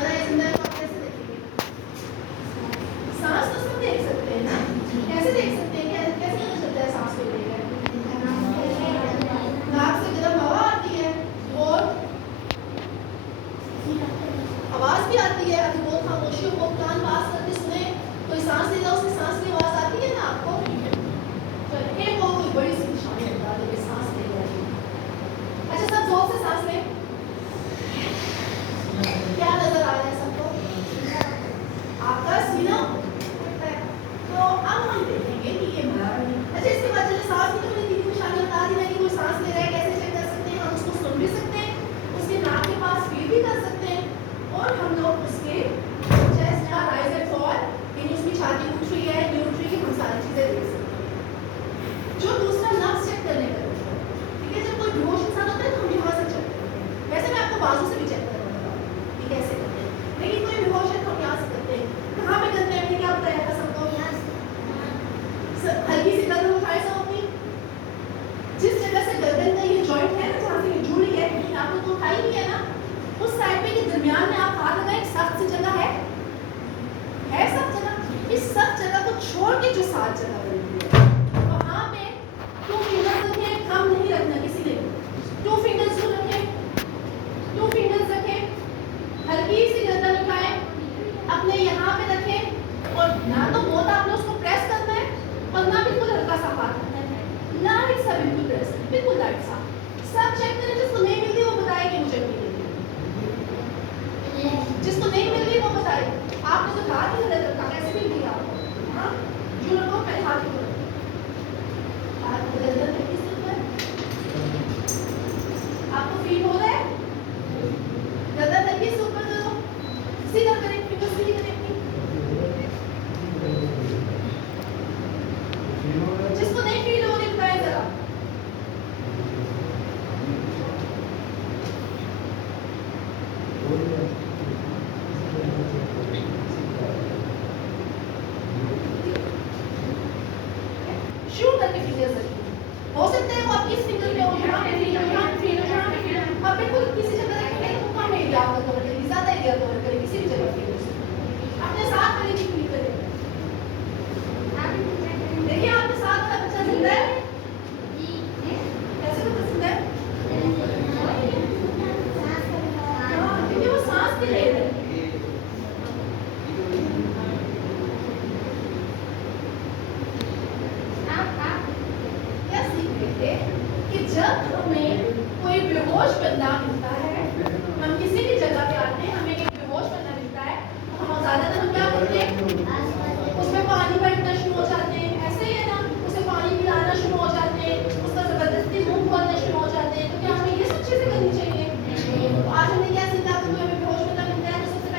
हमारा ये जिंदा है तो आप कैसे देखेंगे? सांस तो सब देख सकते हैं ना, कैसे देख सकते हैं? कैसे पता चलता है सांस ले रहे हैं? नाक से गर्म हवा आती है और आवाज भी आती है। अगर बहुत खामोशी हो, बहुत कान पास करके सुने, कोई सांस ले रहा है उसकी सांस की आवाज आती है ना आपको? तो ये वो कोई बड़ी सी निशानी बता दे कि सांस ले रहा है। अच्छा, सब जोर से सांस लें। क्या नजर आ रहा है सबको? आपका सीना उठता है। तो अब हम देखेंगे कि ये अच्छा, इसके बाद चलिए सांस की तो मैंने 3 निशानी बता दी है कि कोई सांस ले रहा है, कैसे चेक कर सकते हैं? हम उसको सुन भी सकते हैं, उसके नाक के पास फील भी कर सकते हैं, और हम लोग उसके चेस्ट का राइज एंड फॉल, यानी उसकी छाती उठ रही है, नहीं उठ रही है, हम सारी चीजें देख सकते हैं। जो दूसरा नब्ज चेक करने का तरीका, ठीक है, जब कोई बेहोश इंसान होता है तो हम यहाँ से चेक करते हैं। वैसे मैं आपको बाजू से भी चेक करूँगा कि कैसे करते हैं, लेकिन कोई बेहोश है तो हम यहाँ से करते हैं। कहाँ पे करते हैं? क्या बताया था सबको? हल्की सी गर्दन उठाए सब अपनी, जिस जगह से गर्दन का ये जॉइंट है ना, जहाँ से ये जुड़ रही है, लेकिन आपने तो उठाई नहीं है ना, उस साइड पे के दरमियान में आप हाथ लगाएं। सख्त सी जगह है सख्त जगह। इस सख्त जगह को छोड़ के जो 7 जगह बनी है वहां पे 2 फिंगर्स रखें, थंब नहीं रखना किसी ने। 2 फिंगर्स जो रखें, 2 फिंगर्स रखें, हल्की सी गर्दन उठाएं, अपने यहाँ पे रखें, और ना तो बहुत आपने उसको प्रेस करना है और ना बिल्कुल हल्का सा हाथ रखना है, लाइट सा बिल्कुल प्रेस, बिल्कुल लाइट सा। सब चेक करें, जिसको नहीं मिल रही वो बताए कि मुझे मिल रही, जिसको नहीं मिल रही वो बताए। आपने तो हाथ ही गलत रखा, कैसे मिल रही आपको? हाँ, जो रखो पहले हाथ ही रखो, हाथ गलत रखी सुनकर आपको फील हो रहा है? गलत रखी सुनकर करो, सीधा करें, फिंगर सीधी करें। जिसको नहीं फील हो रही बताएं जरा। शुरू करके फिंगर्स रखिए, हो सकता है वो आपकी इस फिंगर पे हो, यहाँ पे फील हो, यहाँ पे फील हो, यहाँ पे फील हो। अब बिल्कुल किसी जगह रखेंगे तो कम एरिया आपका कवर करेगी, ज्यादा एरिया कवर करेगी, किसी भी जगह फील हो। अपने साथ वाले की फील करें। देखिए आपके साथ वाला बच्चा जिंदा है? कैसे बच्चा जिंदा है? हाँ, क्योंकि वो सांस भी ले रहा है। क्या सीख रहे थे कि जब हमें कोई बेहोश बंदा मिलता है, हम किसी भी जगह पे आते हैं, हमें एक बेहोश बंदा मिलता है, तो हम ज्यादातर हम क्या करते हैं? उसमें पानी बैठना शुरू हो जाते हैं, ऐसे ही है ना, उसे पानी पिलाना शुरू हो जाते हैं, उसका जबरदस्ती मुंह खोलना शुरू हो जाते हैं। तो क्या हमें ये सब चीजें करनी चाहिए? तो आज हमने क्या सीखा? तो हमें बेहोश बंदा मिलता है तो सबसे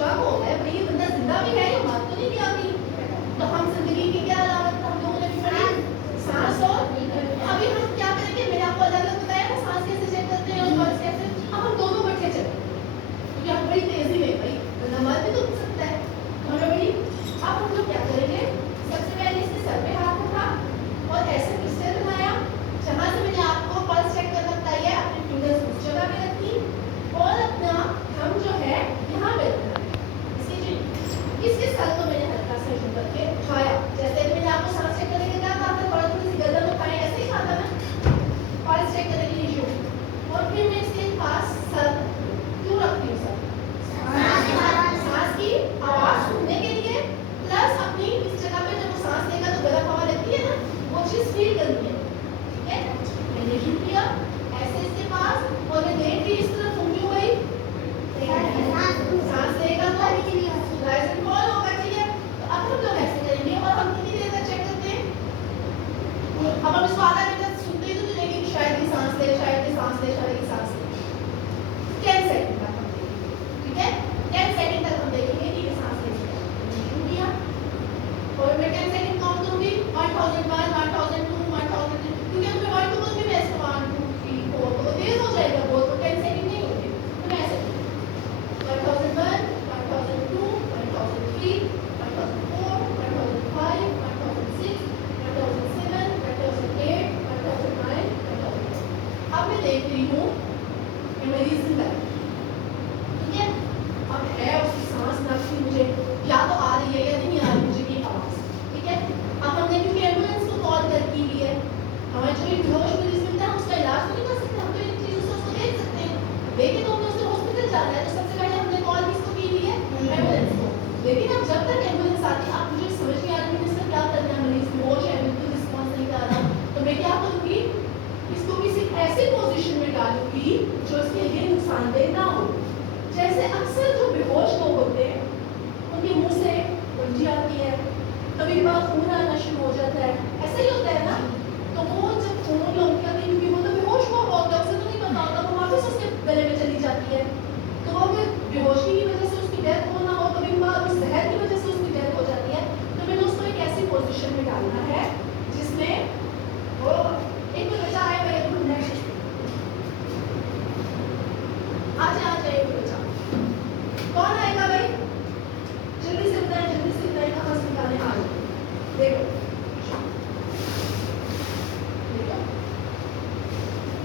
शक हो गया भाई ये बंदा जिंदा भी है या मर तो नहीं गया अभी। तो हम जिंदगी की क्या अलामत हम लोगों ने भी पढ़ी सांस। और अभी हम क्या करेंगे, मैंने आपको अलग अलग बताया ना सांस कैसे चेक करते हैं और पल्स कैसे। अब हम दोनों बैठे चलें क्योंकि हम बड़ी तेजी में भाई बंदा मर भी तो सकता है हमें बड़ी। अब हम लोग क्या करेंगे, सबसे पहले इसके सर पे हाथ रखा और ऐसे पिस्टल बनाया जहाँ से मैंने आपको पल्स चेक करना बताया। अपने फिंगर्स उस जगह पे रखी और अपना हम जो है यहाँ पे रखना है। इसके सर को मैंने हल्का सा यूं करके उठाया, जैसे मैंने आपको सांस चेक करने के क्या कहा था, थोड़ा थोड़ी सी गर्दन उठाए ऐसे ही कहा था ना पल्स चेक करने के लिए यूं। और फिर मैं इसके पास सर क्यों रखती हूँ, सर सांस की आवाज सुनने के लिए, प्लस अपनी इस जगह पे जब वो सांस लेगा तो गर्म हवा लगती है ना, वो चीज फील करनी है। ठीक है, मैंने यूं किया ऐसे इसके पास और मैं देख रही इस तरफ घूमी हुई सांस लेगा तो राइज एंड फॉल होगा। ठीक है, तो अब हम लोग ऐसे करेंगे और हम कितनी देर तक चेक करते हैं। अब हम इसको आधा घंटा सुनते ही तो चलेंगे कि शायद ये सांस ले, शायद ये सांस ले, शायद ये सांस ले। 10 सेकंड तक हम देखेंगे। ठीक है, 10 सेकंड तक हम देखेंगे कि ये सांस ले शुरू किया और मैं 10 सेकंड काउंट करूंगी 1001 1002 1003 क्योंकि अगर मैं 1 2 बोलूंगी मैं इसको 1 2 3 4 तो तेज हो जाएगा बहुत, तो 10 सेकंड नहीं होंगे। तो मैं ऐसे 1001 1002 1003 1004 1005 1006 1007 1008 1009 1010। अब मैं देख रही हूँ कि मेरी जिंदा है। ठीक है, अब है उसकी सांस नक्शी मुझे या तो आ रही है या नहीं आ रही मुझे की आवाज। ठीक है, अब हमने क्योंकि एम्बुलेंस को कॉल कर की भी है, हमें जो बेहोश मरीज मिलता है उसका इलाज तो नहीं कर सकते, हम तो इन चीजों से उसको देख सकते हैं। लेकिन तो हमने उसे हॉस्पिटल जाना है तो सबसे पहले हमने कॉल किसको की हुई है, एम्बुलेंस को। लेकिन अब जब तक एम्बुलेंस आती है आप मुझे समझ नहीं आ रही इसका क्या करना है, मरीज बेहोश है बिल्कुल रिस्पॉन्स नहीं कर रहा, तो मैं क्या करूंगी, इसको किसी ऐसी पोजीशन में डालूंगी जो इसके लिए नुकसानदेह ना हो। जैसे अक्सर जो बेहोश लोग होते हैं उनके मुंह से उल्टी आती है, कभी कभार खून आना शुरू हो जाता है, ऐसा ही होता है ना। तो वो जब खून या उल्टी आती है क्योंकि वो तो बेहोश हुआ होता है, उसे तो नहीं पता होता, वो वापस उसके गले में चली जाती है। तो वो अगर बेहोशी की वजह से उसकी डेथ होना हो, कभी कभार उस जहर की वजह से उसकी डेथ हो जाती है, तो मैंने उसको एक ऐसी पोजीशन में डालना है जिसमें वो एक बच्चा आए मेरे को नेक्स्ट आ जाए बच्चा कौन आएगा भाई, जल्दी से बताएं कहाँ से निकाले आ जाए। देखो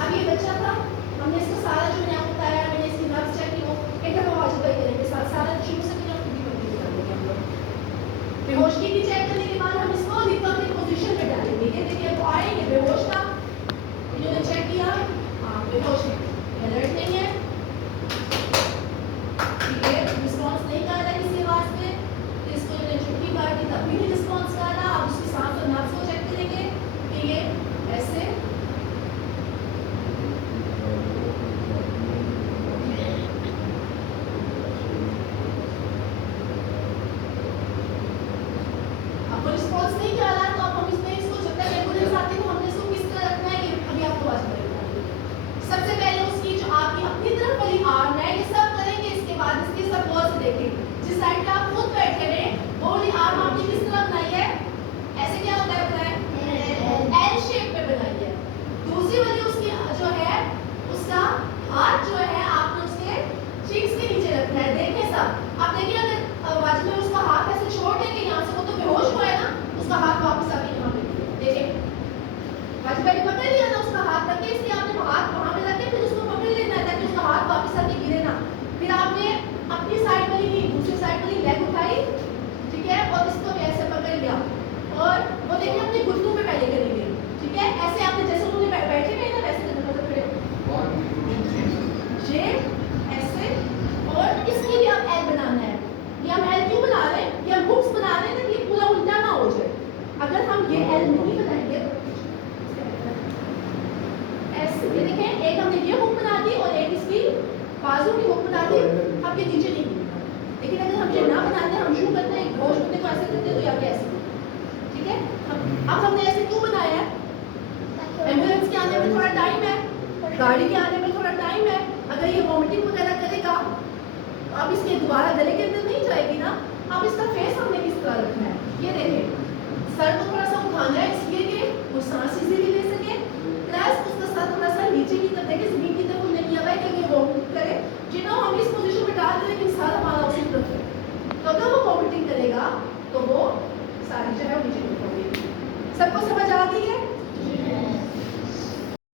अब ये बच्चा था, हमने इसका सारा जो मैंने आपको बताया, मैंने इसकी नर्व्स चेक की, वो एक दफा वाजिब करेंगे सारा शुरू से हम लोग बेहोशी की चेक करने के बाद हम इसको रिकवरी पोजीशन में डालेंगे। ये देखिए वो आएंगे बेहोश था, इन्होंने चेक किया हाँ बेहोश है, अलर्ट नहीं है, रिस्पॉन्स नहीं कर रहा किसी आवाज पे, तो इसको मैंने छुट्टी मार दी तब भी नहीं रिस्पॉन्स कर रहा। अब उसकी सांस और नब्ज को चेक करेंगे कि ये ऐसे अब रिस्पॉन्स नहीं कर रहा, तो अब हम इसमें इसको जब तक एम्बुलेंस आती है तो हमने इसको किस तरह रखना है, ये अभी आपको वाजिब करेंगे। सबसे पहले उसकी जो आपकी अपनी तरफ वाली आर्म है ये सब करेंगे, इसके बाद इसकी सब गौर से देखेंगे जिस साइड पे आप खुद बैठे हैं वो वाली आर्म आपने किस तरह बनाई है, ऐसे क्या होता है बताएं, एल शेप में बनाई है। दूसरी वाली उसकी जो है उसका हाथ जो है आपने उसके चिक्स के नीचे रखना है। देखें सब आप देखिए, अगर वाजिब में उसका हाथ ऐसे छोड़ देंगे यहाँ से, वो तो बेहोश हुआ है ना, उसका हाथ वापस आके यहाँ पे देखिए वाजिब ने पकड़ लिया ना उसका हाथ रख के, इसलिए आपने हाथ वहाँ पे रखे फिर उसको पकड़ लेना है ताकि उसका हाथ वापस आके गिरे ना। फिर आपने अपनी साइड वाली नहीं दूसरी साइड वाली लेग उठाई, ठीक है, और इसको भी ऐसे पकड़ लिया और वो देखिए अपने घुटनों पे पहले करेंगे। ठीक है, ऐसे आपने जैसे उन्होंने बैठे हुए ना वैसे करना, मतलब ये ऐसे, और इसके लिए आप एल बनाना है। ये हम एल क्यों बना रहे हैं, ये हम हुक्स बना रहे हैं ताकि ये पूरा उल्टा ना हो जाए। अगर हम ये एल नहीं बनाएंगे ऐसे, ये देखें एक हमने ये हुक बना दी और एक इसकी बाजू की हुक बना दी, अब ये नीचे नहीं गिरेगा। लेकिन अगर हम ये ना बनाते हम शुरू करते हैं घोष होते को ऐसे करते तो या कैसे। ठीक है, अब हमने ऐसे क्यों बनाया है, एम्बुलेंस के आने में थोड़ा टाइम है, गाड़ी के आने में थोड़ा टाइम है, अगर ये वॉमिटिंग वगैरह करेगा तो अब इसके दोबारा गले के अंदर नहीं जाएगी ना। अब इसका फेस हमने किस तरह रखना है, ये देखें सर को थोड़ा सा उठाना है इसलिए कि वो सांस इजीली ले सके, प्लस उसका सर थोड़ा सा नीचे की तरफ देखे, जमीन की तरफ हमने किया हुआ है कि वो वॉमिट करे। जिन्हों हम इस पोजीशन में डाल दें लेकिन सर हमारा उसी तरफ है, तो अगर वो वॉमिटिंग करेगा तो वो सारी जो है नीचे को होगी। सबको समझ आ गई है?